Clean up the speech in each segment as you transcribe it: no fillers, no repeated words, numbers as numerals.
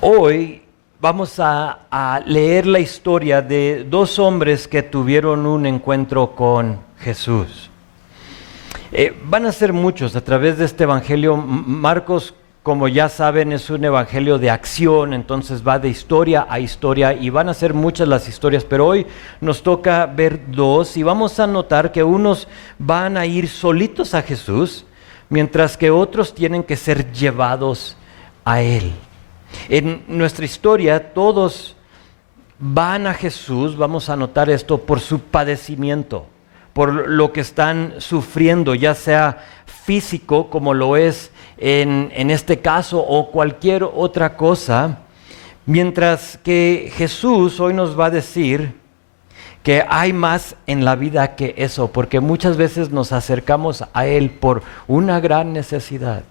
Hoy vamos a leer la historia de dos hombres que tuvieron un encuentro con Jesús. Van a ser muchos a través de este evangelio. Marcos, como ya saben, es un evangelio de acción, entonces va de historia a historia y van a ser muchas las historias, pero hoy nos toca ver dos y vamos a notar que unos van a ir solitos a Jesús, mientras que otros tienen que ser llevados a Él. En nuestra historia todos van a Jesús, vamos a notar esto, por su padecimiento, por lo que están sufriendo, ya sea físico como lo es en este caso o cualquier otra cosa, mientras que Jesús hoy nos va a decir que hay más en la vida que eso, porque muchas veces nos acercamos a Él por una gran necesidad.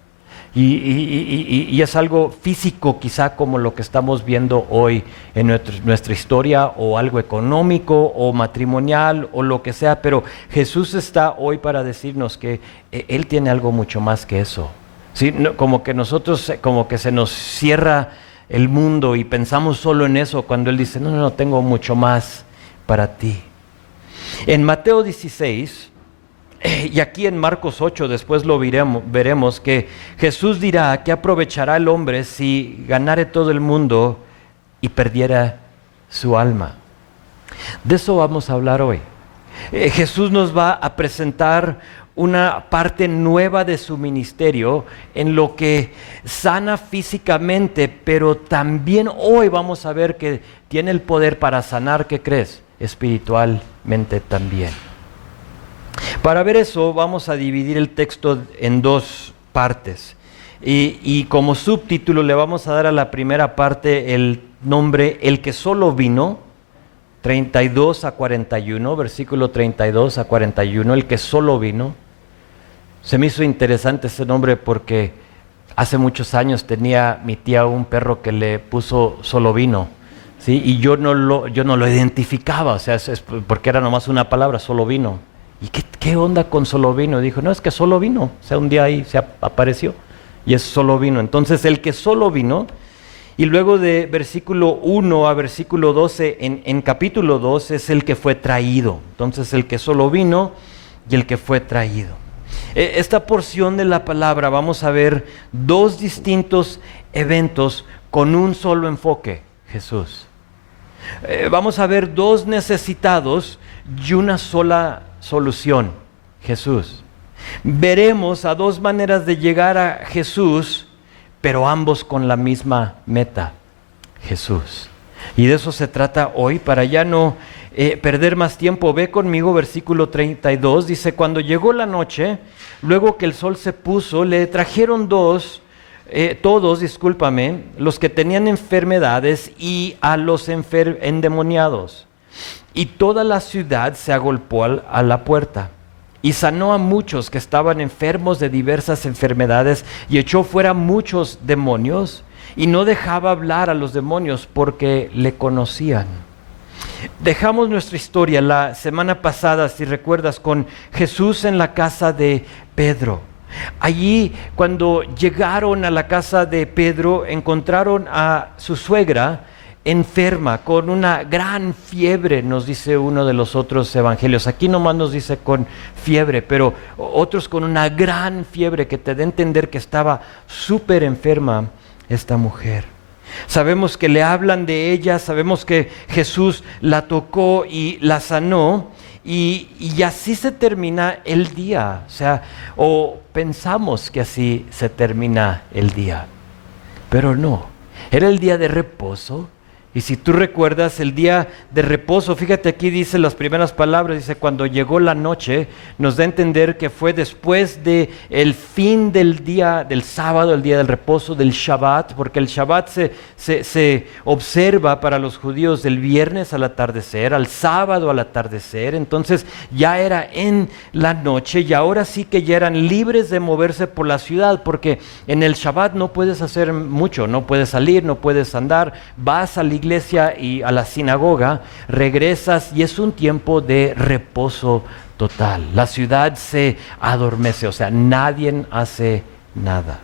Y es algo físico quizá como lo que estamos viendo hoy en nuestra historia, o algo económico o matrimonial o lo que sea, pero Jesús está hoy para decirnos que Él tiene algo mucho más que eso. ¿Sí? No, como que nosotros, como que se nos cierra el mundo y pensamos solo en eso, cuando Él dice, no, tengo mucho más para ti. En Mateo 16... y aquí en Marcos 8 después lo veremos que Jesús dirá que aprovechará el hombre si ganare todo el mundo y perdiera su alma. De eso vamos a hablar hoy. Jesús nos va a presentar una parte nueva de su ministerio en lo que sana físicamente, pero también hoy vamos a ver que tiene el poder para sanar, ¿qué crees? Espiritualmente también. Para ver eso vamos a dividir el texto en dos partes y como subtítulo le vamos a dar a la primera parte el nombre El que solo vino, 32 a 41, versículo 32 a 41, El que solo vino. Se me hizo interesante ese nombre porque hace muchos años tenía mi tía un perro que le puso solo vino, ¿sí? Y yo no lo identificaba, o sea, es porque era nomás una palabra, solo vino. ¿Y qué onda con solo vino? Dijo, no, es que solo vino, o sea, un día ahí se apareció y es solo vino. Entonces, el que solo vino, y luego de versículo 1 a versículo 12, en capítulo 2, es el que fue traído. Entonces, el que solo vino y el que fue traído. Esta porción de la palabra vamos a ver dos distintos eventos con un solo enfoque, Jesús. Vamos a ver dos necesitados y una sola solución, Jesús. Veremos a dos maneras de llegar a Jesús, pero ambos con la misma meta, Jesús. Y de eso se trata hoy, para ya no perder más tiempo. Ve conmigo versículo 32, dice, cuando llegó la noche, luego que el sol se puso, le trajeron todos, los que tenían enfermedades y a los endemoniados. Y toda la ciudad se agolpó a la puerta y sanó a muchos que estaban enfermos de diversas enfermedades y echó fuera muchos demonios y no dejaba hablar a los demonios porque le conocían. Dejamos nuestra historia la semana pasada, si recuerdas, con Jesús en la casa de Pedro. Allí, cuando llegaron a la casa de Pedro, encontraron a su suegra enferma, con una gran fiebre, nos dice uno de los otros evangelios. Aquí nomás nos dice con fiebre, pero otros con una gran fiebre, que te da a entender que estaba súper enferma esta mujer. Sabemos que le hablan de ella, sabemos que Jesús la tocó y la sanó, y así se termina el día, o pensamos que así se termina el día, pero no, era el día de reposo. Y si tú recuerdas el día de reposo, fíjate aquí dice las primeras palabras, dice cuando llegó la noche, nos da a entender que fue después de el fin del día del sábado, el día del reposo, del Shabbat, porque el Shabbat se observa para los judíos del viernes al atardecer, al sábado al atardecer. Entonces ya era en la noche y ahora sí que ya eran libres de moverse por la ciudad, porque en el Shabbat no puedes hacer mucho, no puedes salir, no puedes andar, vas a la iglesia y a la sinagoga, regresas y es un tiempo de reposo total. La ciudad se adormece, o sea, nadie hace nada.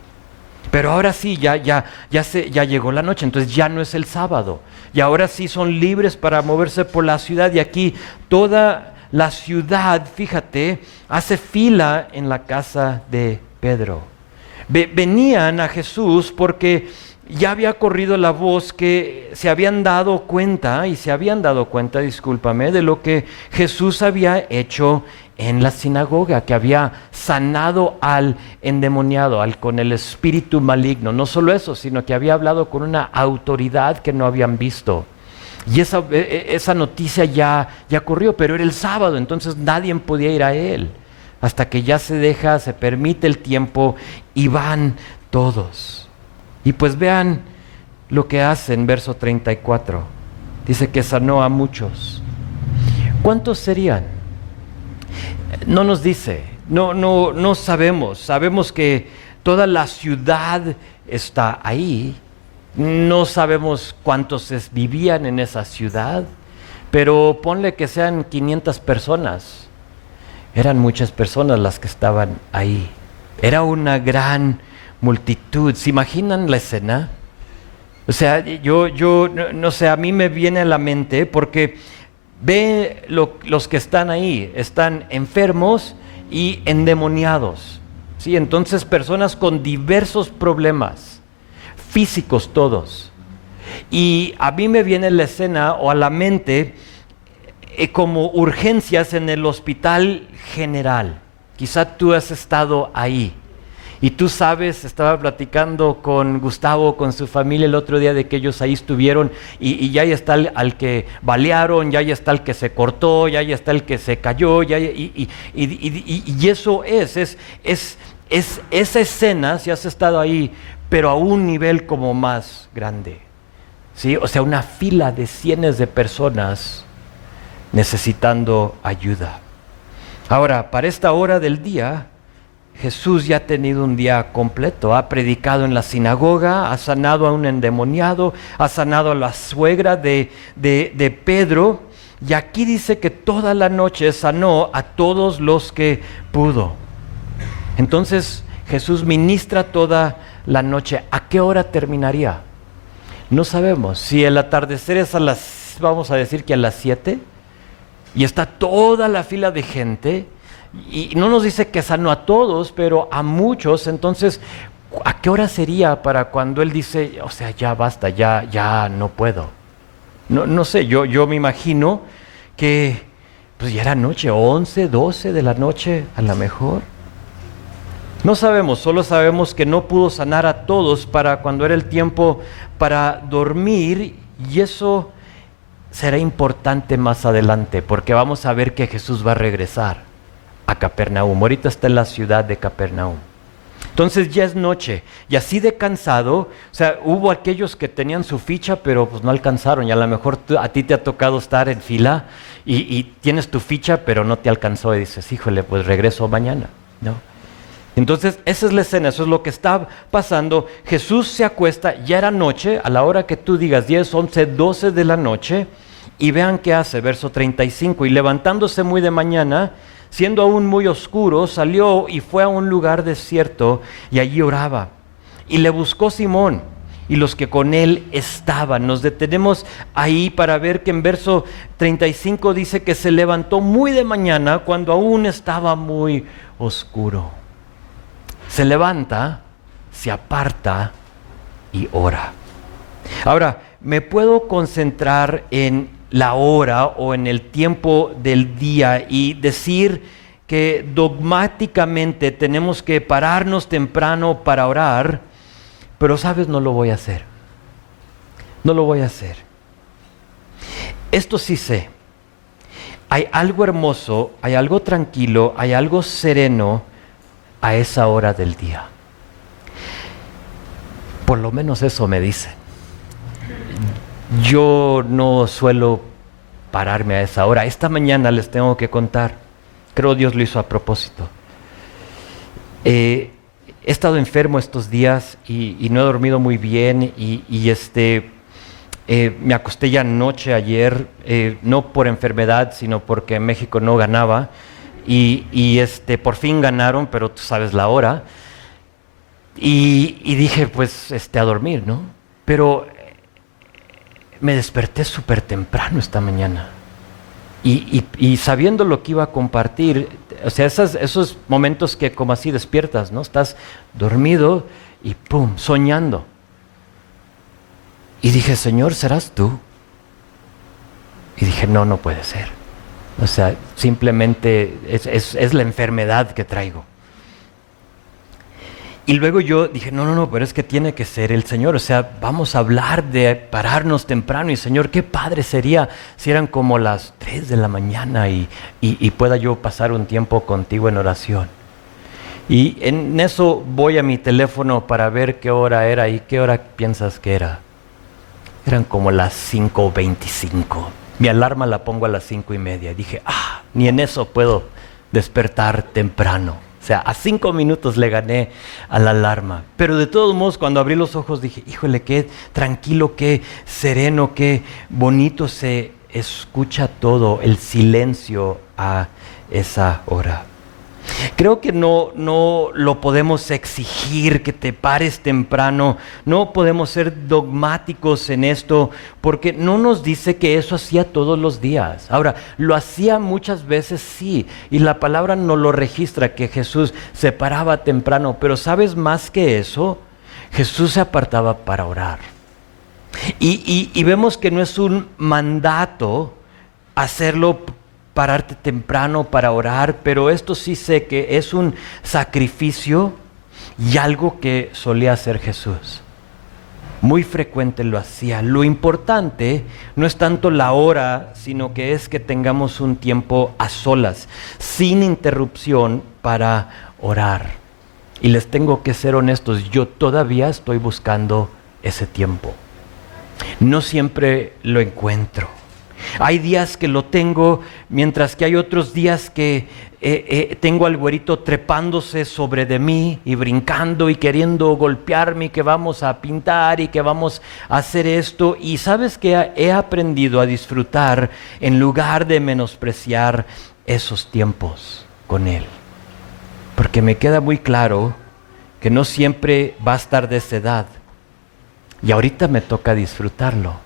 Pero ahora sí, ya llegó la noche, entonces ya no es el sábado. Y ahora sí son libres para moverse por la ciudad. Y aquí toda la ciudad, fíjate, hace fila en la casa de Pedro. Venían a Jesús porque ya había corrido la voz que se habían dado cuenta, discúlpame, de lo que Jesús había hecho en la sinagoga, que había sanado al endemoniado, con el espíritu maligno. No solo eso, sino que había hablado con una autoridad que no habían visto. Y esa noticia ya corrió, pero era el sábado, entonces nadie podía ir a él. Hasta que ya se permite el tiempo y van todos. Y pues vean lo que hace en verso 34. Dice que sanó a muchos. ¿Cuántos serían? No nos dice, no sabemos. Sabemos que toda la ciudad está ahí. No sabemos cuántos vivían en esa ciudad, pero ponle que sean 500 personas. Eran muchas personas las que estaban ahí. Era una gran multitud. ¿Se imaginan la escena? O sea, yo no sé, a mí me viene a la mente porque ve los que están ahí, están enfermos y endemoniados. ¿Sí? Entonces personas con diversos problemas, físicos todos. Y a mí me viene la escena o a la mente como urgencias en el hospital general. Quizá tú has estado ahí. Y tú sabes, estaba platicando con Gustavo, con su familia el otro día de que ellos ahí estuvieron y ya ahí está al que balearon, ya ahí está el que se cortó, ya ahí está el que se cayó, y eso es esa escena, si has estado ahí, pero a un nivel como más grande. ¿Sí? O sea, una fila de cientos de personas necesitando ayuda. Ahora, para esta hora del día, Jesús ya ha tenido un día completo, ha predicado en la sinagoga, ha sanado a un endemoniado, ha sanado a la suegra de Pedro, y aquí dice que toda la noche sanó a todos los que pudo. Entonces Jesús ministra toda la noche. ¿A qué hora terminaría? No sabemos. Si el atardecer es vamos a decir que a las 7, y está toda la fila de gente, y no nos dice que sanó a todos, pero a muchos. Entonces, ¿a qué hora sería para cuando Él dice, o sea, ya basta, ya no puedo? No sé, yo me imagino que pues ya era noche, 11, 12 de la noche a lo mejor. No sabemos, solo sabemos que no pudo sanar a todos para cuando era el tiempo para dormir, y eso será importante más adelante, porque vamos a ver que Jesús va a regresar a Capernaum. Ahorita está en la ciudad de Capernaum. Entonces ya es noche, y así de cansado, o sea, hubo aquellos que tenían su ficha, pero pues no alcanzaron, y a lo mejor a ti te ha tocado estar en fila, y tienes tu ficha, pero no te alcanzó, y dices, híjole, pues regreso mañana, ¿no? Entonces esa es la escena, eso es lo que está pasando. Jesús se acuesta, ya era noche, a la hora que tú digas 10, 11, 12 de la noche, y vean qué hace, verso 35, y levantándose muy de mañana, siendo aún muy oscuro, salió y fue a un lugar desierto y allí oraba. Y le buscó Simón y los que con él estaban. Nos detenemos ahí para ver que en verso 35 dice que se levantó muy de mañana cuando aún estaba muy oscuro. Se levanta, se aparta y ora. Ahora, me puedo concentrar en la hora o en el tiempo del día y decir que dogmáticamente tenemos que pararnos temprano para orar, pero sabes, no lo voy a hacer. No lo voy a hacer. Esto sí sé. Hay algo hermoso, hay algo tranquilo, hay algo sereno a esa hora del día. Por lo menos eso me dicen. Yo no suelo pararme a esa hora. Esta mañana les tengo que contar. Creo Dios lo hizo a propósito. He estado enfermo estos días y no he dormido muy bien me acosté ya anoche ayer, no por enfermedad, sino porque México no ganaba y por fin ganaron, pero tú sabes la hora. Y dije, pues, a dormir, ¿no? Pero me desperté súper temprano esta mañana. Y sabiendo lo que iba a compartir, o sea, esos momentos que como así despiertas, ¿no? Estás dormido y ¡pum!, soñando. Y dije, Señor, ¿serás tú? Y dije, no, no puede ser. O sea, simplemente es la enfermedad que traigo. Y luego yo dije, no, pero es que tiene que ser el Señor. O sea, vamos a hablar de pararnos temprano. Y Señor, qué padre sería si eran como las 3 de la mañana y pueda yo pasar un tiempo contigo en oración. Y en eso voy a mi teléfono para ver qué hora era. ¿Y qué hora piensas que era? Eran como las 5:25. Mi alarma la pongo a las 5:30. Dije, ni en eso puedo despertar temprano. O sea, a 5 minutos le gané a la alarma. Pero de todos modos, cuando abrí los ojos dije, híjole, qué tranquilo, qué sereno, qué bonito se escucha todo, el silencio a esa hora. Creo que no lo podemos exigir que te pares temprano, no podemos ser dogmáticos en esto, porque no nos dice que eso hacía todos los días. Ahora, lo hacía muchas veces, sí, y la palabra nos lo registra que Jesús se paraba temprano, pero ¿sabes más que eso? Jesús se apartaba para orar. Y vemos que no es un mandato hacerlo, pararte temprano para orar, pero esto sí sé que es un sacrificio y algo que solía hacer Jesús. Muy frecuente lo hacía. Lo importante no es tanto la hora, sino que es que tengamos un tiempo a solas, sin interrupción, para orar. Y les tengo que ser honestos, yo todavía estoy buscando ese tiempo. No siempre lo encuentro. Hay días que lo tengo, mientras que hay otros días que tengo al güerito trepándose sobre de mí y brincando y queriendo golpearme, y que vamos a pintar y que vamos a hacer esto. Y sabes que he aprendido a disfrutar en lugar de menospreciar esos tiempos con él. Porque me queda muy claro que no siempre va a estar de esa edad. Y ahorita me toca disfrutarlo.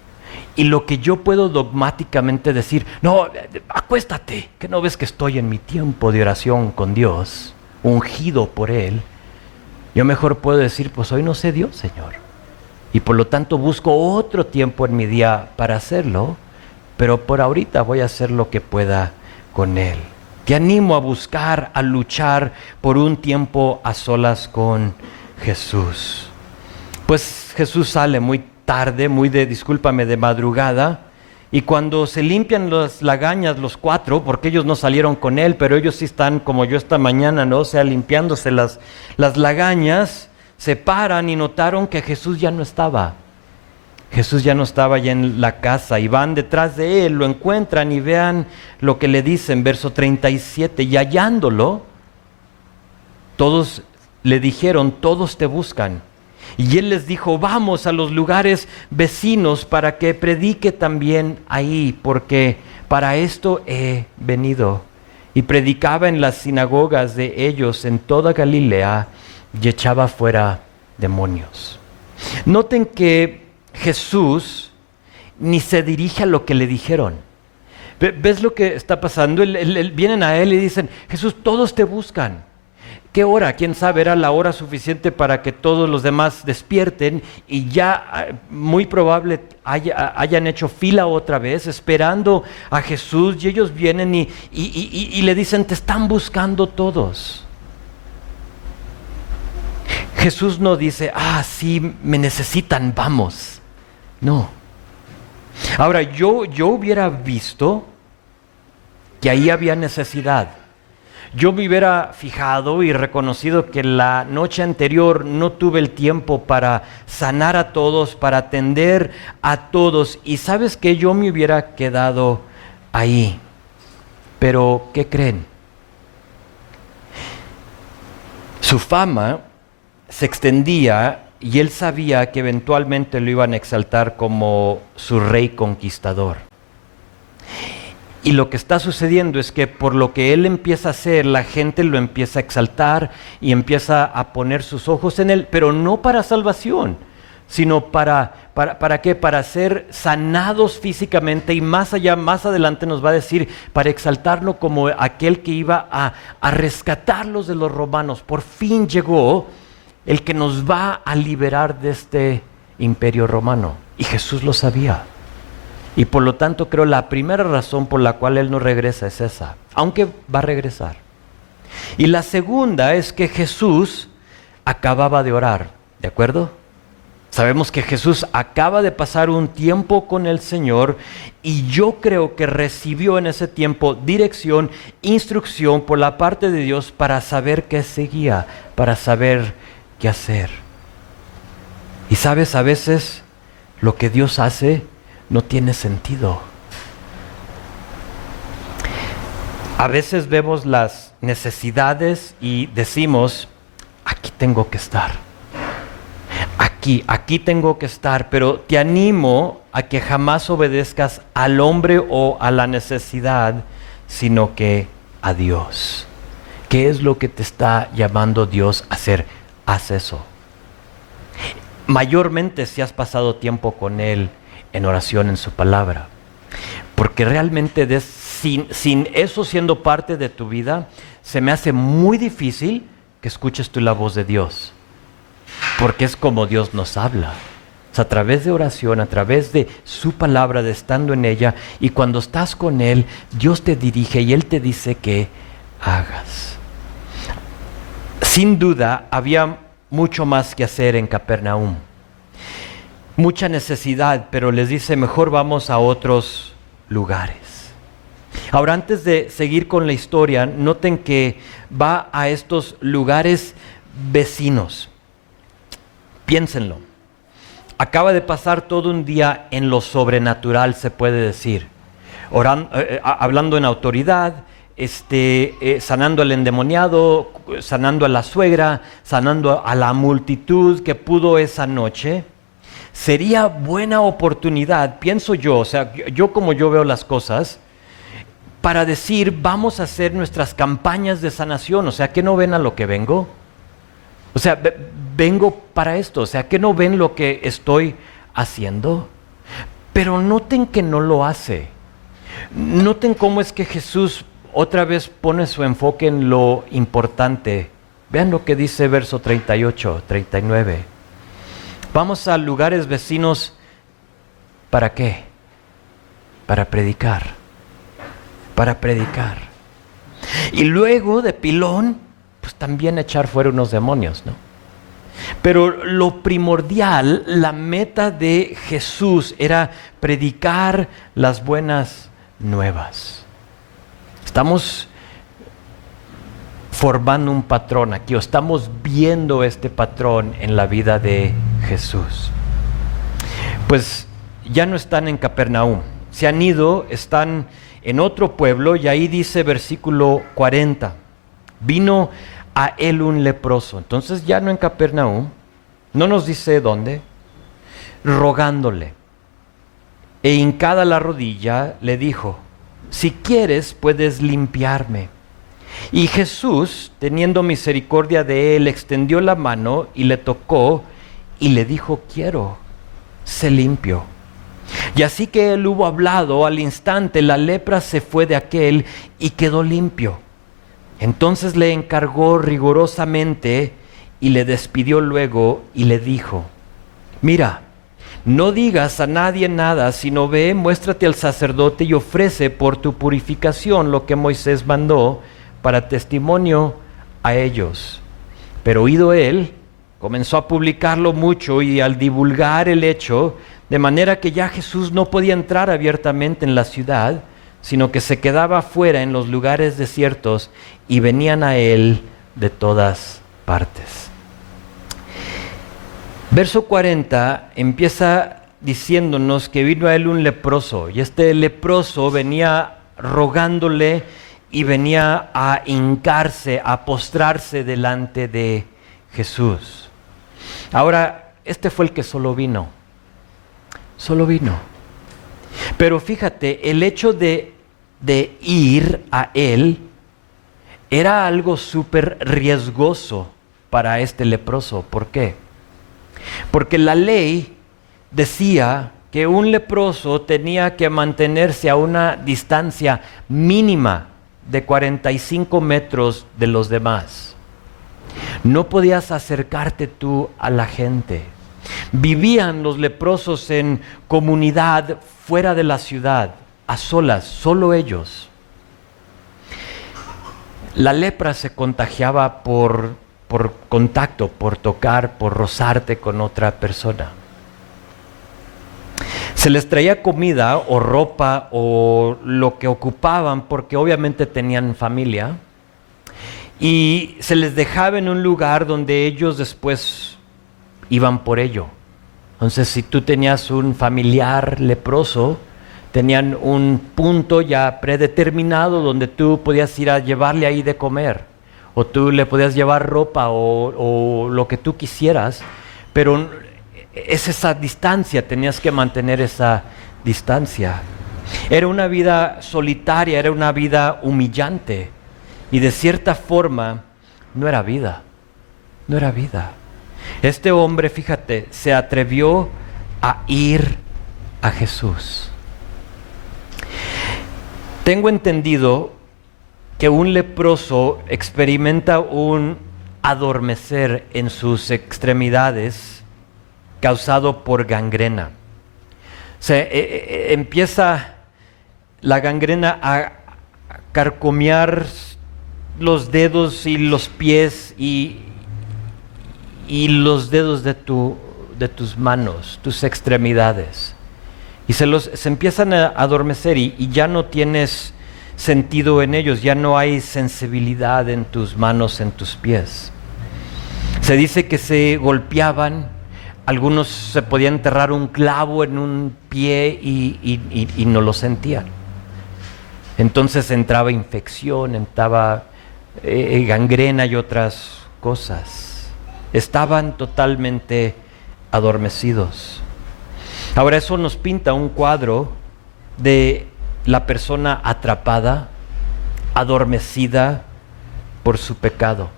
Y lo que yo puedo dogmáticamente decir, no, acuéstate, que no ves que estoy en mi tiempo de oración con Dios, ungido por Él. Yo mejor puedo decir, pues hoy no sé Dios, Señor. Y por lo tanto busco otro tiempo en mi día para hacerlo, pero por ahorita voy a hacer lo que pueda con Él. Te animo a buscar, a luchar por un tiempo a solas con Jesús. Pues Jesús sale muy tarde, de madrugada, y cuando se limpian las lagañas los 4, porque ellos no salieron con él, pero ellos sí están como yo esta mañana, ¿no? O sea, limpiándose las lagañas, se paran y notaron que Jesús ya no estaba. Jesús ya no estaba ya en la casa, y van detrás de él, lo encuentran y vean lo que le dicen, verso 37, y hallándolo, todos le dijeron, todos te buscan. Y él les dijo, vamos a los lugares vecinos para que predique también ahí, porque para esto he venido. Y predicaba en las sinagogas de ellos en toda Galilea y echaba fuera demonios. Noten que Jesús ni se dirige a lo que le dijeron. ¿Ves lo que está pasando? Vienen a él y dicen, Jesús, todos te buscan. ¿Qué hora? ¿Quién sabe? Era la hora suficiente para que todos los demás despierten y ya muy probable hayan hecho fila otra vez esperando a Jesús, y ellos vienen y le dicen, te están buscando todos. Jesús no dice, sí, me necesitan, vamos. No. Ahora, yo hubiera visto que ahí había necesidad. Yo me hubiera fijado y reconocido que la noche anterior no tuve el tiempo para sanar a todos, para atender a todos. Y sabes que yo me hubiera quedado ahí. Pero, ¿qué creen? Su fama se extendía y él sabía que eventualmente lo iban a exaltar como su rey conquistador. Y lo que está sucediendo es que por lo que él empieza a hacer, la gente lo empieza a exaltar y empieza a poner sus ojos en él, pero no para salvación, sino ¿para qué? Para ser sanados físicamente, y más allá, más adelante nos va a decir, para exaltarlo como aquel que iba a rescatarlos de los romanos. Por fin llegó el que nos va a liberar de este imperio romano, y Jesús lo sabía. Y por lo tanto creo la primera razón por la cual él no regresa es esa, aunque va a regresar. Y la segunda es que Jesús acababa de orar, ¿de acuerdo? Sabemos que Jesús acaba de pasar un tiempo con el Señor, y yo creo que recibió en ese tiempo dirección, instrucción por la parte de Dios para saber qué seguía, para saber qué hacer. Y sabes, a veces lo que Dios hace no tiene sentido. A veces vemos las necesidades y decimos, aquí tengo que estar. Aquí tengo que estar, pero te animo a que jamás obedezcas al hombre o a la necesidad, sino que a Dios. ¿Qué es lo que te está llamando Dios a hacer? Haz eso. Mayormente si has pasado tiempo con Él en oración, en su palabra. Porque realmente sin eso siendo parte de tu vida, se me hace muy difícil que escuches tú la voz de Dios. Porque es como Dios nos habla. Es a través de oración, a través de su palabra, de estando en ella. Y cuando estás con Él, Dios te dirige y Él te dice que hagas. Sin duda, había mucho más que hacer en Capernaum. Mucha necesidad, pero les dice, mejor vamos a otros lugares. Ahora, antes de seguir con la historia, noten que va a estos lugares vecinos. Piénsenlo. Acaba de pasar todo un día en lo sobrenatural, se puede decir. Hablando en autoridad, sanando al endemoniado, sanando a la suegra, sanando a la multitud que pudo esa noche. Sería buena oportunidad, pienso yo, o sea, yo como yo veo las cosas, para decir, vamos a hacer nuestras campañas de sanación. O sea, ¿qué no ven a lo que vengo? O sea, vengo para esto. O sea, ¿qué no ven lo que estoy haciendo? Pero noten que no lo hace. Noten cómo es que Jesús otra vez pone su enfoque en lo importante. Vean lo que dice verso 38, 39. Vamos a lugares vecinos, ¿para qué? Para predicar. Para predicar. Y luego de pilón, pues también echar fuera unos demonios, ¿no? Pero lo primordial, la meta de Jesús era predicar las buenas nuevas. Estamos formando un patrón aquí, o estamos viendo este patrón en la vida de Jesús. Pues ya no están en Capernaum, se han ido, están en otro pueblo, y ahí dice versículo 40, vino a él un leproso. Entonces ya no en Capernaum, no nos dice dónde, rogándole, e hincada la rodilla le dijo, si quieres puedes limpiarme. Y Jesús, teniendo misericordia de él, extendió la mano y le tocó y le dijo, quiero, sé limpio. Y así que él hubo hablado, al instante la lepra se fue de aquel y quedó limpio. Entonces le encargó rigurosamente y le despidió luego y le dijo, mira, no digas a nadie nada, sino ve, muéstrate al sacerdote y ofrece por tu purificación lo que Moisés mandó para testimonio a ellos. Pero oído él, comenzó a publicarlo mucho y al divulgar el hecho, de manera que ya Jesús no podía entrar abiertamente en la ciudad, sino que se quedaba fuera en los lugares desiertos y venían a él de todas partes. Verso 40 empieza diciéndonos que vino a él un leproso, y este leproso venía rogándole y venía a hincarse, a postrarse delante de Jesús. Ahora, este fue el que solo vino. Pero fíjate, el hecho de de ir a él era algo súper riesgoso para este leproso. ¿Por qué? Porque la ley decía que un leproso tenía que mantenerse a una distancia mínima de 45 metros de los demás. No podías acercarte tú a la gente. Vivían los leprosos en comunidad fuera de la ciudad, a solas, solo ellos. La lepra se contagiaba por contacto, por tocar, por rozarte con otra persona. Se les traía comida o ropa o lo que ocupaban porque obviamente tenían familia y se les dejaba en un lugar donde ellos después iban por ello. Entonces, si tú tenías un familiar leproso, tenían un punto ya predeterminado donde tú podías ir a llevarle ahí de comer, o tú le podías llevar ropa o lo que tú quisieras, pero es esa distancia, tenías que mantener esa distancia. Era una vida solitaria, era una vida humillante, y de cierta forma no era vida, no era vida. Este hombre, fíjate, se atrevió a ir a Jesús. Tengo entendido que un leproso experimenta un adormecer en sus extremidades causado por gangrena. Empieza la gangrena a carcomiar los dedos y los pies y los dedos de tus manos, tus extremidades. Y se empiezan a adormecer y ya no tienes sentido en ellos, ya no hay sensibilidad en tus manos, en tus pies. Se dice que se golpeaban, algunos se podían enterrar un clavo en un pie y no lo sentían. Entonces entraba infección, entraba gangrena y otras cosas. Estaban totalmente adormecidos. Ahora eso nos pinta un cuadro de la persona atrapada, adormecida por su pecado.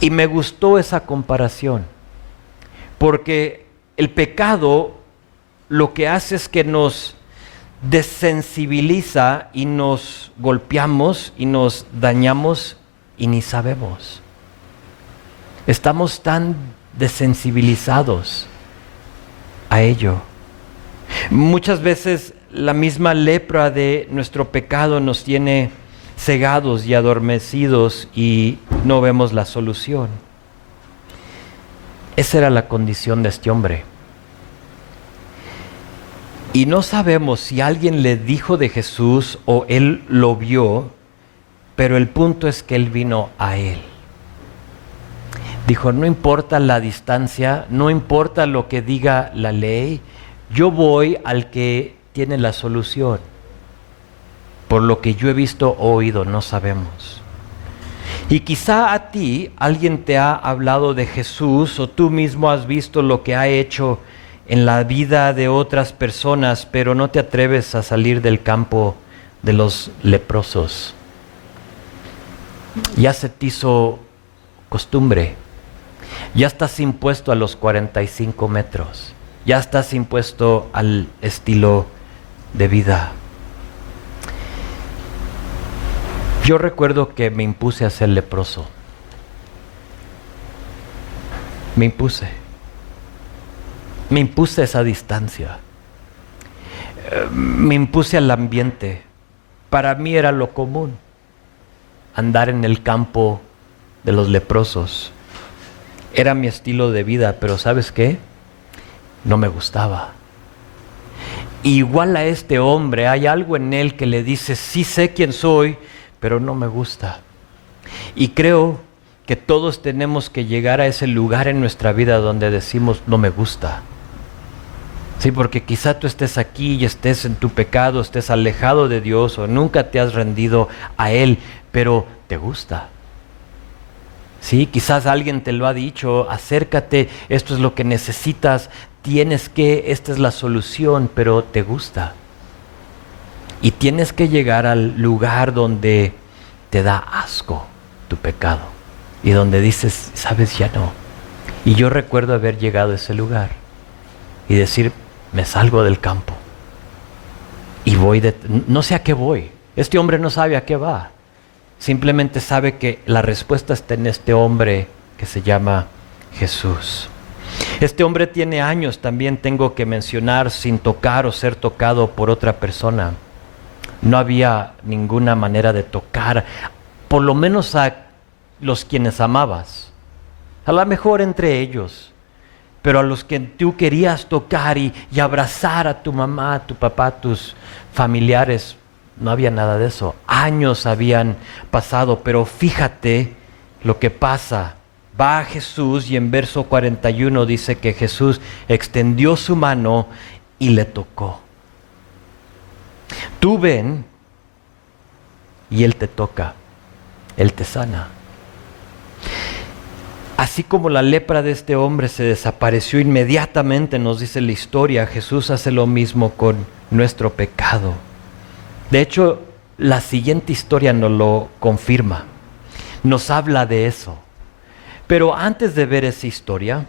Y me gustó esa comparación, porque el pecado lo que hace es que nos desensibiliza y nos golpeamos y nos dañamos y ni sabemos. Estamos tan desensibilizados a ello. Muchas veces la misma lepra de nuestro pecado nos tiene cegados y adormecidos y no vemos la solución. Esa era la condición de este hombre. Y no sabemos si alguien le dijo de Jesús o él lo vio, pero el punto es que él vino a él. Dijo, no importa la distancia, no importa lo que diga la ley, yo voy al que tiene la solución. Por lo que yo he visto o oído, no sabemos. Y quizá a ti alguien te ha hablado de Jesús o tú mismo has visto lo que ha hecho en la vida de otras personas, pero no te atreves a salir del campo de los leprosos. Ya se te hizo costumbre. Ya estás impuesto a los 45 metros. Ya estás impuesto al estilo de vida. Yo recuerdo que me impuse a ser leproso. Me impuse esa distancia. Me impuse al ambiente. Para mí era lo común andar en el campo de los leprosos. Era mi estilo de vida, pero ¿sabes qué? No me gustaba. Igual a este hombre, hay algo en él que le dice, sí sé quién soy, pero no me gusta. Y creo que todos tenemos que llegar a ese lugar en nuestra vida donde decimos, no me gusta. Sí, porque quizá tú estés aquí y estés en tu pecado, estés alejado de Dios o nunca te has rendido a Él, pero te gusta. Sí, quizás alguien te lo ha dicho, acércate, esto es lo que necesitas, esta es la solución, pero te gusta. Y tienes que llegar al lugar donde te da asco tu pecado y donde dices, sabes, ya no. Y yo recuerdo haber llegado a ese lugar y decir, me salgo del campo y no sé a qué voy. Este hombre no sabe a qué va. Simplemente sabe que la respuesta está en este hombre que se llama Jesús. Este hombre tiene años, también tengo que mencionar, sin tocar o ser tocado por otra persona. No había ninguna manera de tocar, por lo menos a los quienes amabas. A lo mejor entre ellos, pero a los que tú querías tocar y abrazar a tu mamá, a tu papá, a tus familiares, no había nada de eso. Años habían pasado, pero fíjate lo que pasa. Va Jesús y en verso 41 dice que Jesús extendió su mano y le tocó. Tú ven y Él te toca, Él te sana. Así como la lepra de este hombre se desapareció inmediatamente, nos dice la historia, Jesús hace lo mismo con nuestro pecado. De hecho, la siguiente historia nos lo confirma, nos habla de eso. Pero antes de ver esa historia,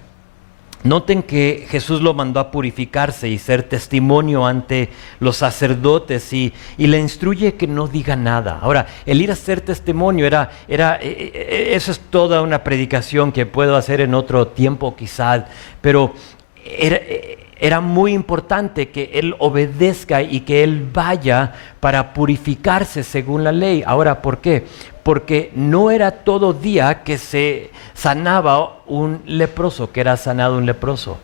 noten que Jesús lo mandó a purificarse y ser testimonio ante los sacerdotes y le instruye que no diga nada. Ahora, el ir a ser testimonio eso es toda una predicación que puedo hacer en otro tiempo quizás, pero era muy importante que él obedezca y que él vaya para purificarse según la ley. Ahora, ¿por qué? Porque no era todo día que se sanaba un leproso, que era sanado un leproso.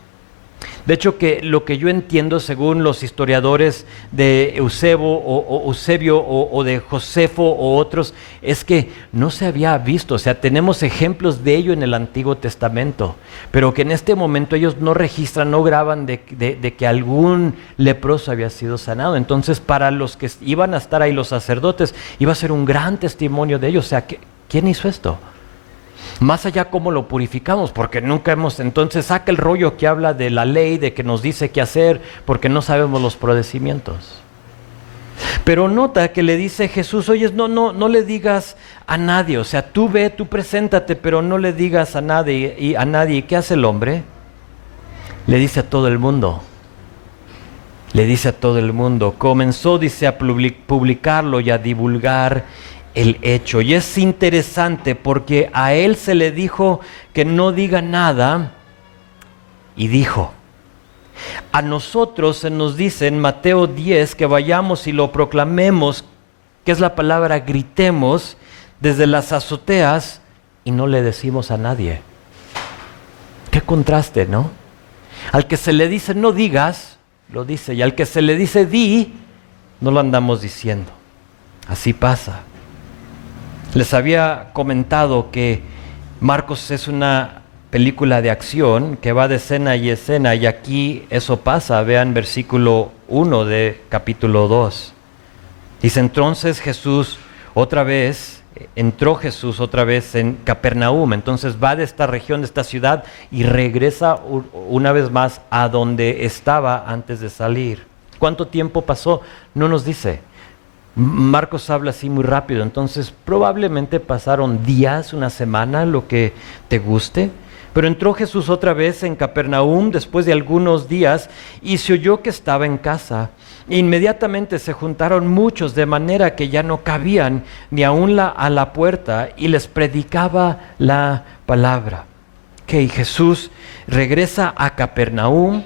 De hecho, que lo que yo entiendo, según los historiadores de Eusebio o de Josefo o otros, es que no se había visto. O sea, tenemos ejemplos de ello en el Antiguo Testamento, pero que en este momento ellos no registran, no graban de que algún leproso había sido sanado. Entonces, para los que iban a estar ahí, los sacerdotes, iba a ser un gran testimonio de ellos. O sea, ¿quién hizo esto? Más allá cómo lo purificamos, porque nunca entonces saca el rollo que habla de la ley, de que nos dice qué hacer, porque no sabemos los procedimientos. Pero nota que le dice Jesús, oye, no le digas a nadie, o sea, tú ve, tú preséntate, pero no le digas a nadie. ¿Y qué hace el hombre? Le dice a todo el mundo. Le dice a todo el mundo. Comenzó, dice, a publicarlo y a divulgar el hecho. Y es interesante porque a él se le dijo que no diga nada y dijo. A nosotros se nos dice en Mateo 10 que vayamos y lo proclamemos, que es la palabra gritemos desde las azoteas y no le decimos a nadie. Qué contraste, ¿no? Al que se le dice no digas, lo dice, y al que se le dice di, no lo andamos diciendo. Así pasa. Les había comentado que Marcos es una película de acción que va de escena y escena, y aquí eso pasa. Vean versículo 1 de capítulo 2. Dice, entonces entró Jesús otra vez en Capernaum. Entonces va de esta región, de esta ciudad, y regresa una vez más a donde estaba antes de salir. ¿Cuánto tiempo pasó? No nos dice. Marcos habla así muy rápido, entonces probablemente pasaron días, una semana, lo que te guste. Pero entró Jesús otra vez en Capernaum después de algunos días y se oyó que estaba en casa. Inmediatamente se juntaron muchos, de manera que ya no cabían ni aún a la puerta, y les predicaba la palabra. Que Jesús regresa a Capernaum.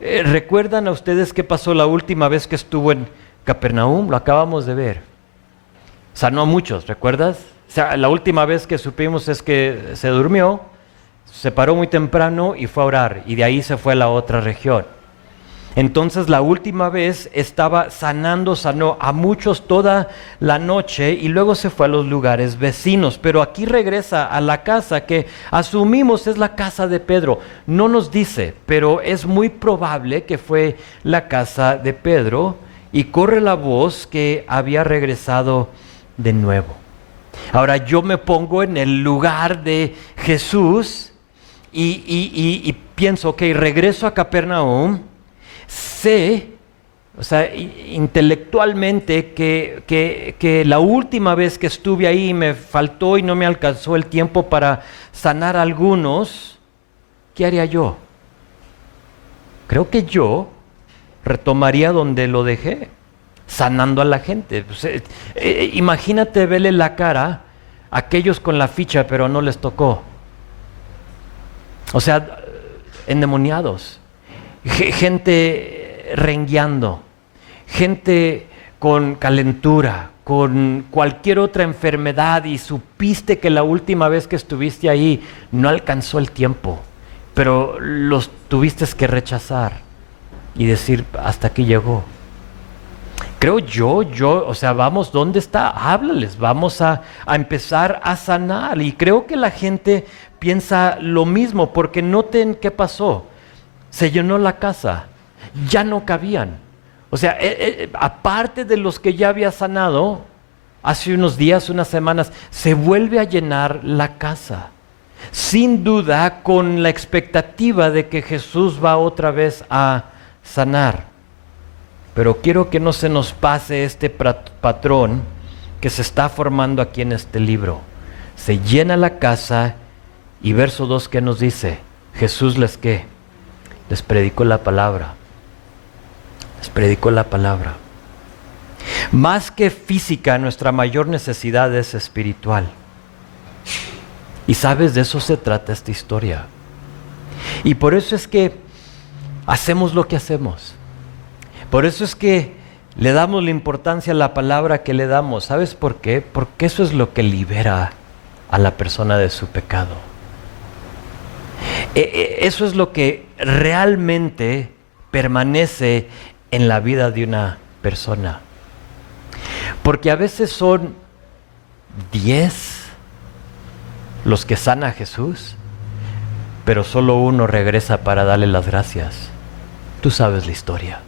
¿Recuerdan a ustedes qué pasó la última vez que estuvo en Capernaum? Lo acabamos de ver. Sanó a muchos, ¿recuerdas? O sea, la última vez que supimos es que se durmió, se paró muy temprano y fue a orar, y de ahí se fue a la otra región. Entonces la última vez sanó a muchos toda la noche, y luego se fue a los lugares vecinos. Pero aquí regresa a la casa que asumimos es la casa de Pedro. No nos dice, pero es muy probable que fue la casa de Pedro, y corre la voz que había regresado de nuevo. Ahora yo me pongo en el lugar de Jesús y pienso, ok, regreso a Capernaum, sé O sea, intelectualmente, que la última vez que estuve ahí me faltó y no me alcanzó el tiempo para sanar a algunos, ¿qué haría yo? Creo que yo retomaría donde lo dejé, sanando a la gente. Pues, imagínate verle la cara a aquellos con la ficha, pero no les tocó. O sea, endemoniados, gente rengueando, gente con calentura, con cualquier otra enfermedad, y supiste que la última vez que estuviste ahí no alcanzó el tiempo, pero los tuviste que rechazar y decir, hasta aquí llegó. Creo o sea, vamos, ¿dónde está? Háblales, vamos a empezar a sanar. Y creo que la gente piensa lo mismo, porque noten qué pasó. Se llenó la casa, ya no cabían. O sea, aparte de los que ya había sanado, hace unos días, unas semanas, se vuelve a llenar la casa. Sin duda, con la expectativa de que Jesús va otra vez a sanar. Pero quiero que no se nos pase este patrón que se está formando aquí en este libro. Se llena la casa y verso 2, ¿qué nos dice? Jesús les ¿qué? Les predicó la palabra. Les predicó la palabra. Más que física, nuestra mayor necesidad es espiritual. Y sabes, de eso se trata esta historia. Y por eso es que hacemos lo que hacemos. Por eso es que le damos la importancia a la palabra que le damos. ¿Sabes por qué? Porque eso es lo que libera a la persona de su pecado. Eso es lo que realmente permanece en la vida de una persona. Porque a veces son 10 los que sana a Jesús, pero solo uno regresa para darle las gracias. Tú sabes la historia.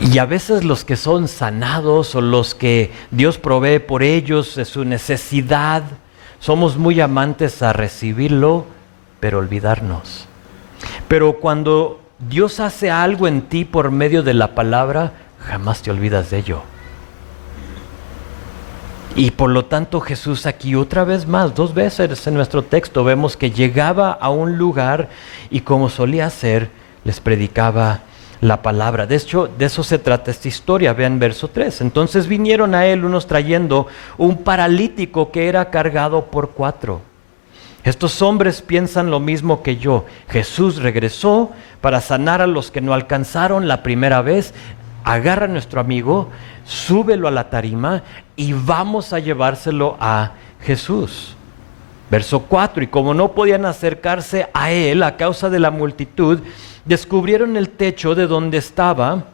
Y a veces los que son sanados o los que Dios provee por ellos de su necesidad, somos muy amantes a recibirlo, pero olvidarnos. Pero cuando Dios hace algo en ti por medio de la palabra, jamás te olvidas de ello. Y por lo tanto Jesús aquí otra vez más, 2 veces en nuestro texto vemos que llegaba a un lugar y como solía hacer, les predicaba la palabra. De hecho, de eso se trata esta historia. Vean verso 3. Entonces vinieron a él unos trayendo un paralítico que era cargado por 4. Estos hombres piensan lo mismo que yo. Jesús regresó para sanar a los que no alcanzaron la primera vez. Agarra a nuestro amigo, súbelo a la tarima y vamos a llevárselo a Jesús. Verso 4, y como no podían acercarse a él a causa de la multitud, descubrieron el techo de donde estaba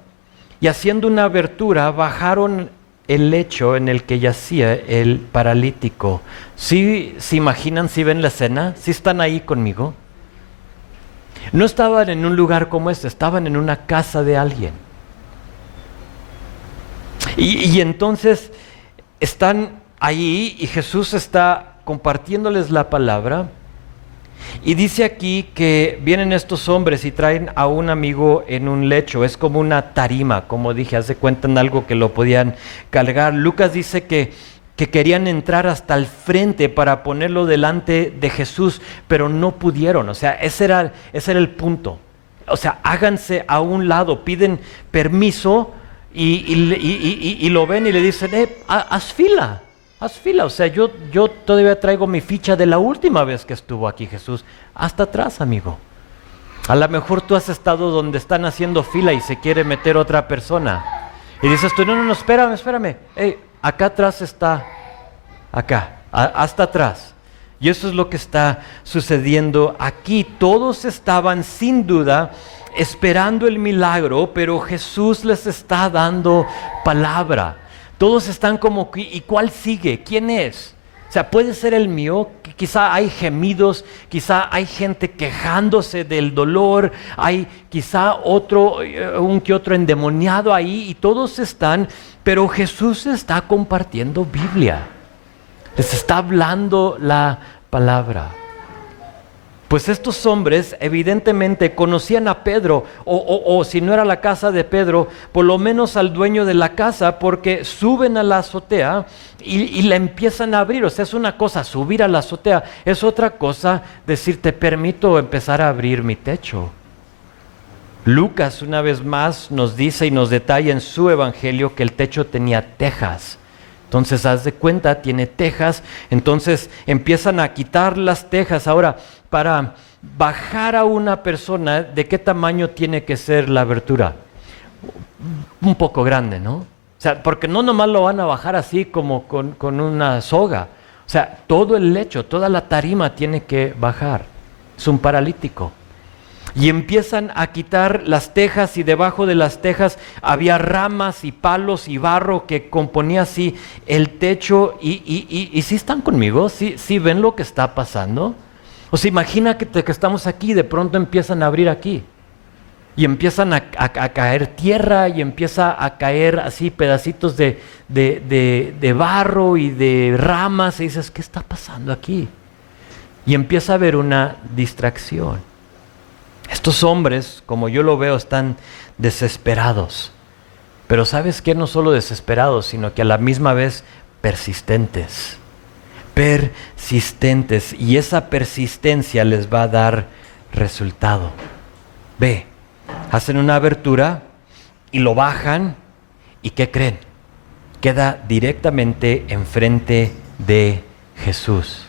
y haciendo una abertura bajaron el lecho en el que yacía el paralítico. ¿Sí se imaginan, si ven la escena? ¿Sí están ahí conmigo? No estaban en un lugar como este, estaban en una casa de alguien. Y entonces están ahí y Jesús está compartiéndoles la palabra. Y dice aquí que vienen estos hombres y traen a un amigo en un lecho. Es como una tarima, como dije, hace cuenta en algo que lo podían cargar. Lucas dice que querían entrar hasta el frente para ponerlo delante de Jesús, pero no pudieron. O sea, ese era el punto. O sea, háganse a un lado, piden permiso y lo ven y le dicen, haz fila. Haz fila, o sea, yo todavía traigo mi ficha de la última vez que estuvo aquí Jesús. Hasta atrás, amigo. A lo mejor tú has estado donde están haciendo fila y se quiere meter otra persona. Y dices tú, no, espérame. Acá atrás está, acá, hasta atrás. Y eso es lo que está sucediendo aquí. Todos estaban sin duda esperando el milagro, pero Jesús les está dando palabra. Todos están como, ¿y cuál sigue? ¿Quién es? O sea, puede ser el mío. Quizá hay gemidos, quizá hay gente quejándose del dolor, hay quizá un que otro endemoniado ahí y todos están, pero Jesús está compartiendo Biblia. Les está hablando la palabra. Pues estos hombres evidentemente conocían a Pedro, o si no era la casa de Pedro, por lo menos al dueño de la casa, porque suben a la azotea y la empiezan a abrir. O sea, es una cosa subir a la azotea, es otra cosa decir, te permito empezar a abrir mi techo. Lucas una vez más nos dice y nos detalla en su evangelio que el techo tenía tejas. Entonces, haz de cuenta, tiene tejas, entonces empiezan a quitar las tejas. Ahora, para bajar a una persona, ¿de qué tamaño tiene que ser la abertura? Un poco grande, ¿no? O sea, porque no nomás lo van a bajar así como con una soga. O sea, todo el lecho, toda la tarima tiene que bajar. Es un paralítico. Y empiezan a quitar las tejas, y debajo de las tejas había ramas y palos y barro que componía así el techo. Y ¿sí están conmigo? ¿Sí ven lo que está pasando? O sea, imagina que estamos aquí y de pronto empiezan a abrir aquí. Y empiezan a caer tierra, y empieza a caer así pedacitos de barro y de ramas. Y dices, ¿qué está pasando aquí? Y empieza a haber una distracción. Estos hombres, como yo lo veo, están desesperados. Pero ¿sabes qué? No solo desesperados, sino que a la misma vez persistentes. Persistentes. Y esa persistencia les va a dar resultado. Ve, hacen una abertura y lo bajan. ¿Y qué creen? Queda directamente enfrente de Jesús.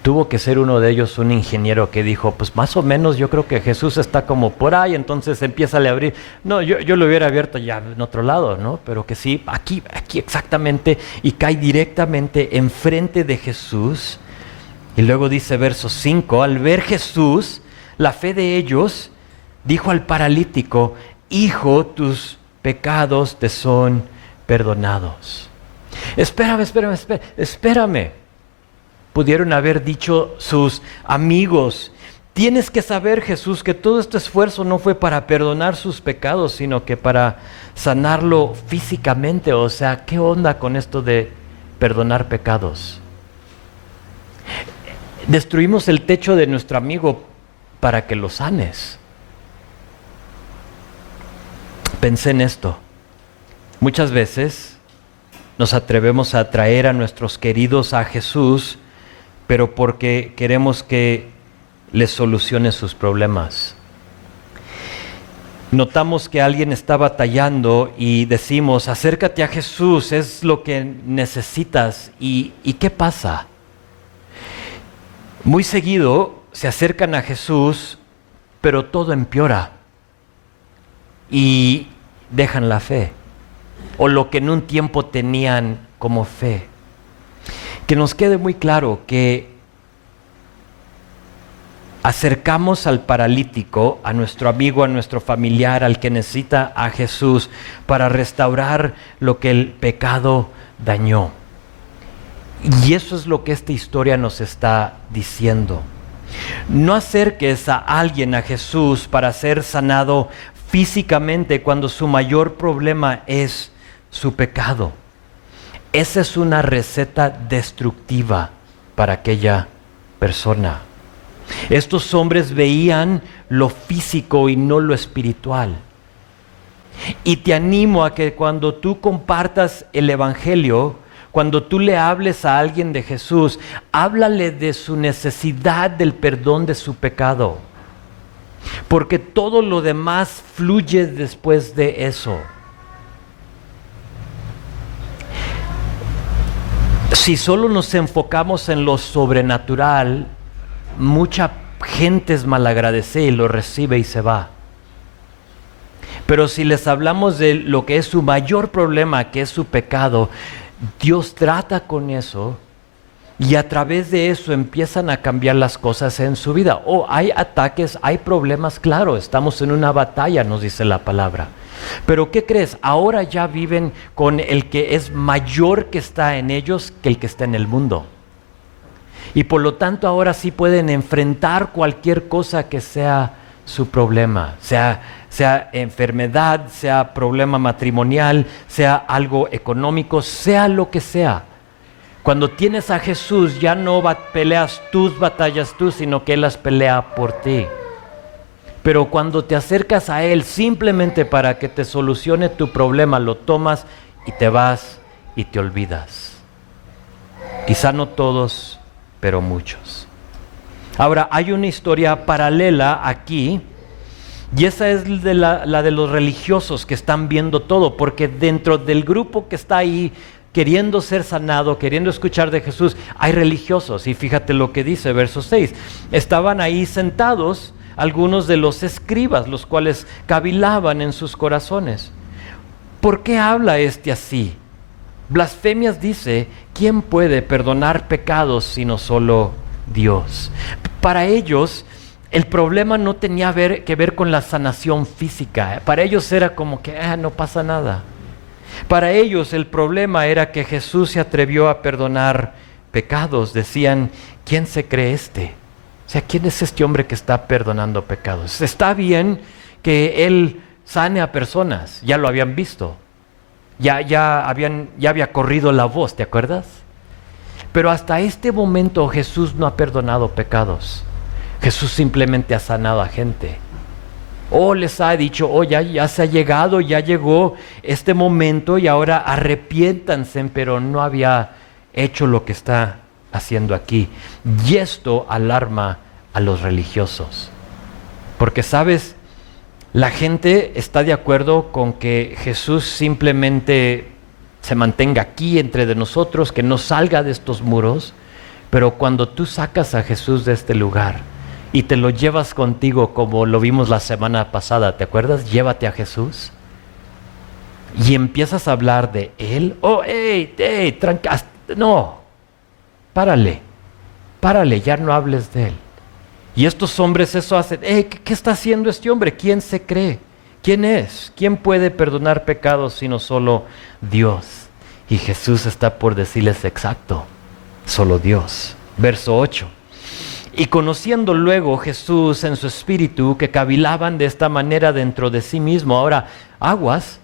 Tuvo que ser uno de ellos un ingeniero que dijo, pues más o menos yo creo que Jesús está como por ahí, entonces empieza a abrir. No, yo lo hubiera abierto ya en otro lado, ¿no? Pero que sí, aquí exactamente, y cae directamente enfrente de Jesús. Y luego dice verso 5, al ver Jesús, la fe de ellos, dijo al paralítico, hijo, tus pecados te son perdonados. Espérame. Pudieron haber dicho sus amigos, tienes que saber, Jesús, que todo este esfuerzo no fue para perdonar sus pecados, sino que para sanarlo físicamente. O sea, ¿qué onda con esto de perdonar pecados? Destruimos el techo de nuestro amigo para que lo sanes. Pensé en esto. Muchas veces nos atrevemos a traer a nuestros queridos a Jesús, pero porque queremos que les solucione sus problemas. Notamos que alguien está batallando y decimos, acércate a Jesús, es lo que necesitas. ¿Y qué pasa? Muy seguido se acercan a Jesús, pero todo empeora y dejan la fe, o lo que en un tiempo tenían como fe. Que nos quede muy claro que acercamos al paralítico, a nuestro amigo, a nuestro familiar, al que necesita a Jesús para restaurar lo que el pecado dañó. Y eso es lo que esta historia nos está diciendo. No acerques a alguien a Jesús para ser sanado físicamente cuando su mayor problema es su pecado. Esa es una receta destructiva para aquella persona. Estos hombres veían lo físico y no lo espiritual. Y te animo a que cuando tú compartas el evangelio, cuando tú le hables a alguien de Jesús, háblale de su necesidad del perdón de su pecado. Porque todo lo demás fluye después de eso. Si solo nos enfocamos en lo sobrenatural, mucha gente es malagradecida y lo recibe y se va. Pero si les hablamos de lo que es su mayor problema, que es su pecado, Dios trata con eso y a través de eso empiezan a cambiar las cosas en su vida. Hay ataques, hay problemas, claro, estamos en una batalla, nos dice la palabra. Pero ¿qué crees? Ahora ya viven con el que es mayor que está en ellos que el que está en el mundo. Y por lo tanto ahora sí pueden enfrentar cualquier cosa que sea su problema, sea enfermedad, sea problema matrimonial, sea algo económico, sea lo que sea. Cuando tienes a Jesús, ya no peleas tus batallas tú, sino que Él las pelea por ti. Pero cuando te acercas a Él simplemente para que te solucione tu problema, lo tomas y te vas y te olvidas. Quizá no todos, pero muchos. Ahora, hay una historia paralela aquí, y esa es la de los religiosos que están viendo todo, porque dentro del grupo que está ahí queriendo ser sanado, queriendo escuchar de Jesús, hay religiosos. Y fíjate lo que dice, verso 6. Estaban ahí sentados algunos de los escribas, los cuales cavilaban en sus corazones. ¿Por qué habla este así? Blasfemias dice, ¿quién puede perdonar pecados sino solo Dios? Para ellos, el problema no tenía que ver con la sanación física. Para ellos era como que no pasa nada. Para ellos el problema era que Jesús se atrevió a perdonar pecados. Decían, ¿quién se cree este? O sea, ¿quién es este hombre que está perdonando pecados? Está bien que Él sane a personas, ya lo habían visto. Ya había corrido la voz, ¿te acuerdas? Pero hasta este momento Jesús no ha perdonado pecados. Jesús simplemente ha sanado a gente. Les ha dicho, ya se ha llegado, ya llegó este momento y ahora arrepiéntanse, pero no había hecho lo que está haciendo aquí. Y esto alarma a los religiosos. Porque, ¿sabes? La gente está de acuerdo con que Jesús simplemente se mantenga aquí entre de nosotros, que no salga de estos muros, pero cuando tú sacas a Jesús de este lugar y te lo llevas contigo, como lo vimos la semana pasada, ¿te acuerdas? Llévate a Jesús y empiezas a hablar de Él. No, párale, ya no hables de Él. Y estos hombres eso hacen. ¿Qué está haciendo este hombre? ¿Quién se cree? ¿Quién es? ¿Quién puede perdonar pecados sino solo Dios? Y Jesús está por decirles exacto, solo Dios. Verso 8. Y conociendo luego Jesús en su espíritu que cavilaban de esta manera dentro de sí mismo. Ahora, aguas,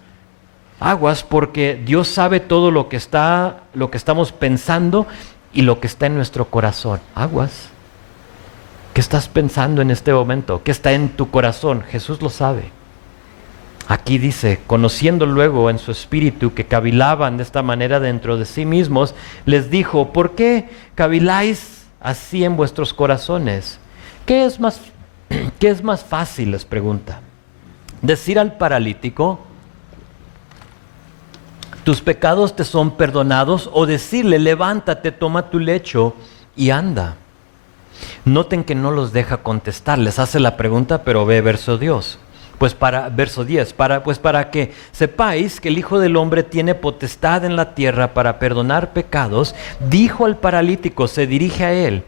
porque Dios sabe todo lo que estamos pensando y lo que está en nuestro corazón. Aguas. ¿Qué estás pensando en este momento? ¿Qué está en tu corazón? Jesús lo sabe. Aquí dice, conociendo luego en su espíritu que cavilaban de esta manera dentro de sí mismos, les dijo, ¿por qué caviláis así en vuestros corazones? ¿Qué es más fácil? Les pregunta. Decir al paralítico, tus pecados te son perdonados, o decirle, levántate, toma tu lecho y anda. Noten que no los deja contestar, les hace la pregunta, pero ve verso 10. Verso 10, para que sepáis que el Hijo del Hombre tiene potestad en la tierra para perdonar pecados, dijo al paralítico, se dirige a él,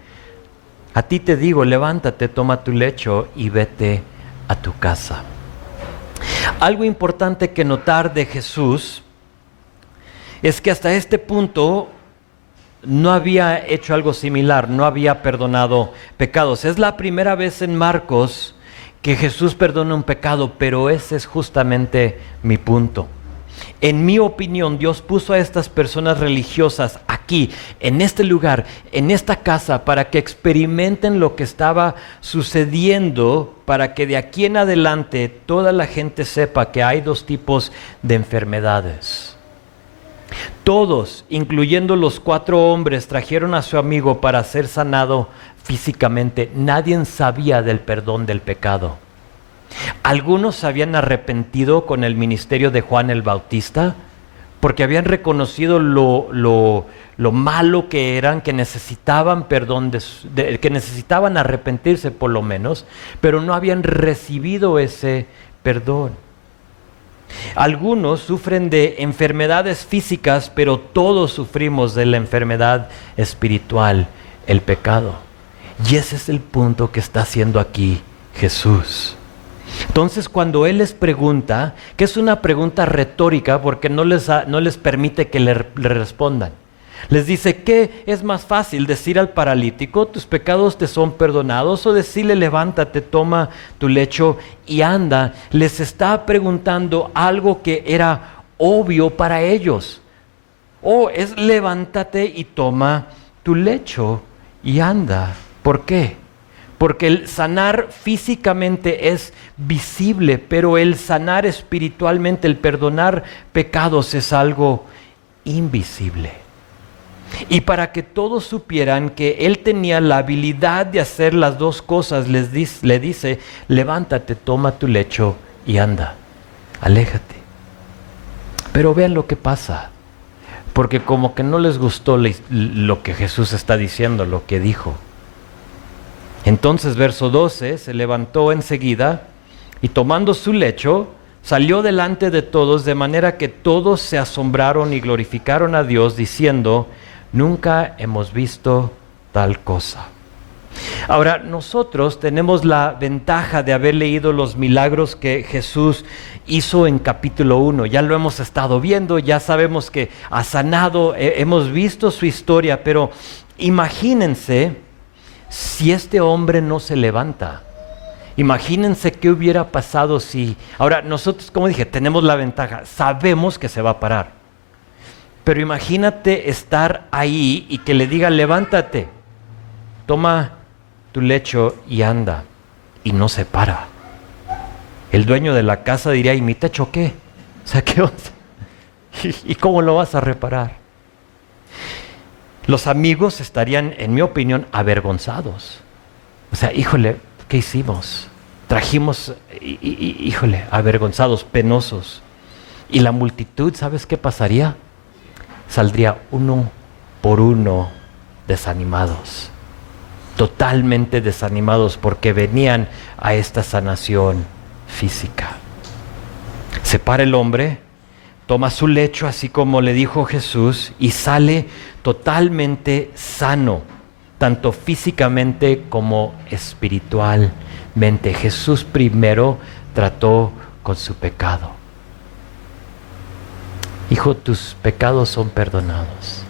a ti te digo, levántate, toma tu lecho y vete a tu casa. Algo importante que notar de Jesús es que hasta este punto no había hecho algo similar, no había perdonado pecados. Es la primera vez en Marcos que Jesús perdona un pecado, pero ese es justamente mi punto. En mi opinión, Dios puso a estas personas religiosas aquí, en este lugar, en esta casa, para que experimenten lo que estaba sucediendo, para que de aquí en adelante toda la gente sepa que hay dos tipos de enfermedades. Todos, incluyendo los 4 hombres, trajeron a su amigo para ser sanado físicamente. Nadie sabía del perdón del pecado. Algunos se habían arrepentido con el ministerio de Juan el Bautista porque habían reconocido lo malo que eran, que necesitaban perdón, que necesitaban arrepentirse por lo menos, pero no habían recibido ese perdón. Algunos sufren de enfermedades físicas, pero todos sufrimos de la enfermedad espiritual, el pecado. Y ese es el punto que está haciendo aquí Jesús. Entonces, cuando Él les pregunta, que es una pregunta retórica porque no les permite que le respondan. Les dice, ¿qué es más fácil? ¿Decir al paralítico, tus pecados te son perdonados? ¿O decirle, levántate, toma tu lecho y anda? Les está preguntando algo que era obvio para ellos. O es levántate y toma tu lecho y anda. ¿Por qué? Porque el sanar físicamente es visible, pero el sanar espiritualmente, el perdonar pecados es algo invisible. Y para que todos supieran que él tenía la habilidad de hacer las dos cosas, le dice, levántate, toma tu lecho y anda, aléjate. Pero vean lo que pasa, porque como que no les gustó lo que Jesús está diciendo, lo que dijo. Entonces, verso 12, se levantó enseguida y tomando su lecho, salió delante de todos, de manera que todos se asombraron y glorificaron a Dios, diciendo, nunca hemos visto tal cosa. Ahora, nosotros tenemos la ventaja de haber leído los milagros que Jesús hizo en capítulo 1. Ya lo hemos estado viendo, ya sabemos que ha sanado, hemos visto su historia, pero imagínense si este hombre no se levanta. Imagínense qué hubiera pasado si... Ahora, nosotros, como dije, tenemos la ventaja, sabemos que se va a parar. Pero imagínate estar ahí y que le diga, levántate, toma tu lecho y anda. Y no se para. El dueño de la casa diría, ¿y mi techo qué? O sea, ¿qué onda? ¿Y cómo lo vas a reparar? Los amigos estarían, en mi opinión, avergonzados. O sea, híjole, ¿qué hicimos? Trajimos, híjole, avergonzados, penosos. Y la multitud, ¿sabes qué pasaría? Saldría uno por uno desanimados. Totalmente desanimados porque venían a esta sanación física. Se para el hombre, toma su lecho así como le dijo Jesús y sale totalmente sano, tanto físicamente como espiritualmente. Jesús primero trató con su pecado. Hijo, tus pecados son perdonados.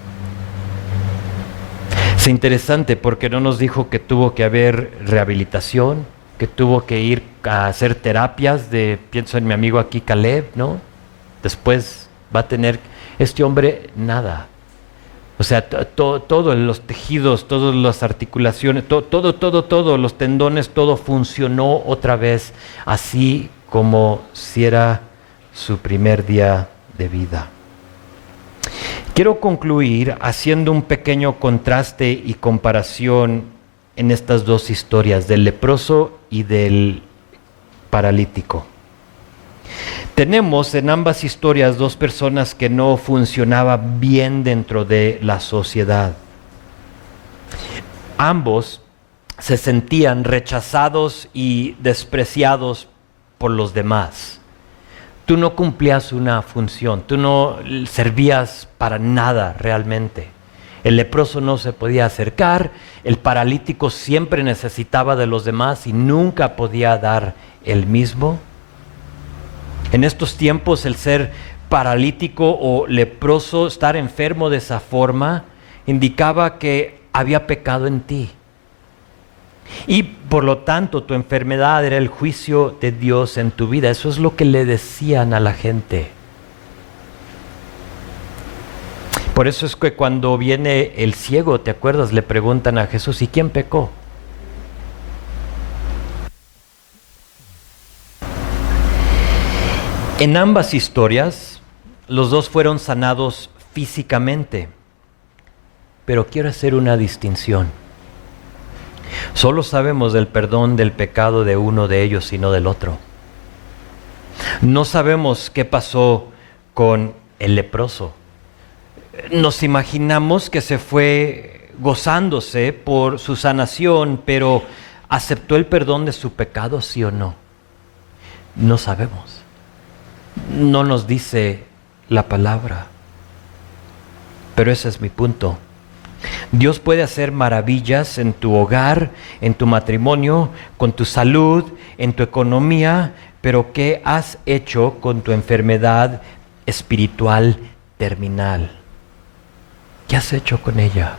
Es interesante porque no nos dijo que tuvo que haber rehabilitación, que tuvo que ir a hacer terapias pienso en mi amigo aquí Caleb, ¿no? Después va a tener, este hombre, nada. O sea, todo, los tejidos, todas las articulaciones, todo, los tendones, todo funcionó otra vez así como si era su primer día de vida. Quiero concluir haciendo un pequeño contraste y comparación en estas dos historias, del leproso y del paralítico. Tenemos en ambas historias dos personas que no funcionaban bien dentro de la sociedad. Ambos se sentían rechazados y despreciados por los demás. Tú no cumplías una función, tú no servías para nada realmente. El leproso no se podía acercar, el paralítico siempre necesitaba de los demás y nunca podía dar el mismo. En estos tiempos el ser paralítico o leproso, estar enfermo de esa forma, indicaba que había pecado en ti. Y por lo tanto tu enfermedad era el juicio de Dios en tu vida. Eso es lo que le decían a la gente. Por eso es que cuando viene el ciego, ¿te acuerdas? Le preguntan a Jesús, ¿y quién pecó? En ambas historias, los dos fueron sanados físicamente, pero quiero hacer una distinción. Solo sabemos del perdón del pecado de uno de ellos y no del otro. No sabemos qué pasó con el leproso. Nos imaginamos que se fue gozándose por su sanación, pero ¿aceptó el perdón de su pecado, sí o no? No sabemos. No nos dice la palabra. Pero ese es mi punto. Dios puede hacer maravillas en tu hogar, en tu matrimonio, con tu salud, en tu economía, pero ¿qué has hecho con tu enfermedad espiritual terminal? ¿Qué has hecho con ella?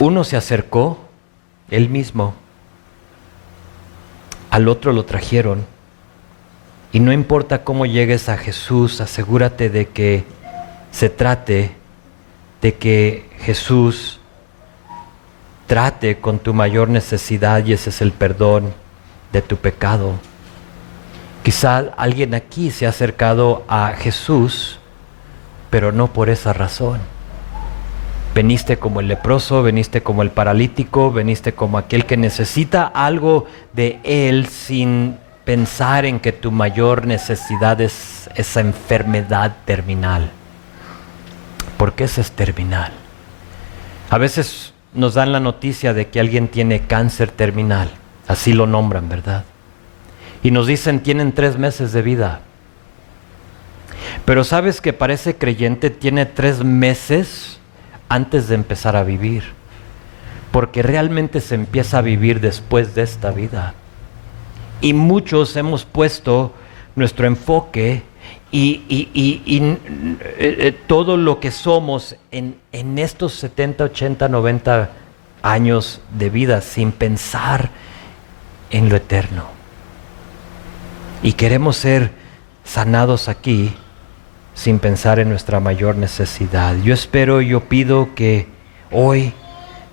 Uno se acercó, él mismo, al otro lo trajeron Y no importa cómo llegues a Jesús, asegúrate de que se trate de que Jesús trate con tu mayor necesidad, y ese es el perdón de tu pecado. Quizá alguien aquí se ha acercado a Jesús, pero no por esa razón. Veniste como el leproso, veniste como el paralítico, veniste como aquel que necesita algo de Él sin pensar en que tu mayor necesidad es esa enfermedad terminal. ¿Por qué esa es terminal? A veces nos dan la noticia de que alguien tiene cáncer terminal, así lo nombran, ¿verdad? Y nos dicen, tienen 3 meses de vida. Pero ¿sabes que para ese creyente tiene 3 meses antes de empezar a vivir? Porque realmente se empieza a vivir después de esta vida. Y muchos hemos puesto nuestro enfoque y todo lo que somos en estos 70, 80, 90 años de vida sin pensar en lo eterno. Y queremos ser sanados aquí sin pensar en nuestra mayor necesidad. Yo pido que hoy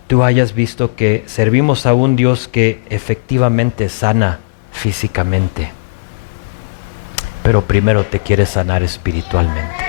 tú hayas visto que servimos a un Dios que efectivamente sana físicamente, pero primero te quiere sanar espiritualmente.